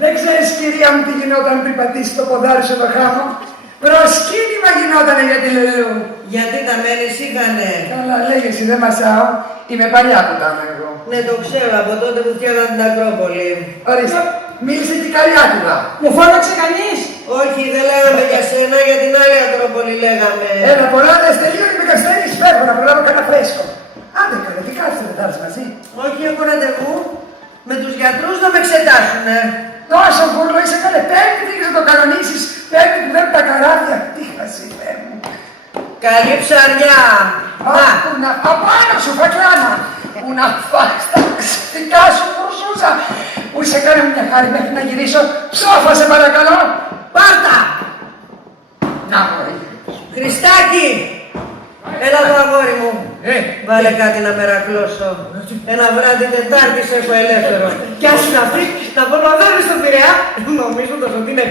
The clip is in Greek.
Δεν ξέρεις, κυρία μου, τι γινόταν πριν πατήσει το ποδάρι στο χάμο. Προσκύνημα γινότανε για τη Λελού. Γιατί τα μέρες είχανε. Καλά, λέγε εσύ, δεν μασάω. Είμαι παλιά που τα είμαι εγώ. Ναι, το ξέρω, από τότε που φτιάχναν την Ακρόπολη. Ορίστε, μίλησε και η Καλιάτιδα. Μου φώναξε κανείς. Όχι, δεν λέγαμε για σένα, για την άλλη Ακρόπολη λέγαμε. Έλα, πολλά δεν τελείω, με καθυστέρηση φεύγω να προλάβω κανένα φρέσκο. Άντε καλέ, τι κάθεσαι δεν τάρεις μαζί. Όχι, έχω ραντεβού με τους γιατρούς να με εξετάσουνε. Τόσο μπουρλό είσαι καλέ, πέμπτη τι να το κανονίσεις, πέμπτη που δεν τα καράβια. Τι χασί, Θεέ μου. Καλή ψαριά. Που να απάνω σου φακλάνα. Που να φας τα ξεφτικά σου μπουρζούζα. Που είσαι κάνε μου μια χάρη μέχρι να γυρίσω. Ψόφα σε παρακαλώ. Πάρτα. Να μωρή. Χριστάκη! Έλα εδώ αγόρι μου. Βάλε κάτι να μερακλώσω. Ένα βράδυ Τετάρτης έχω ελεύθερο. Κι ας να βρει να προλαβαίνεις στον Πειραιά. Νομίζω ότι είναι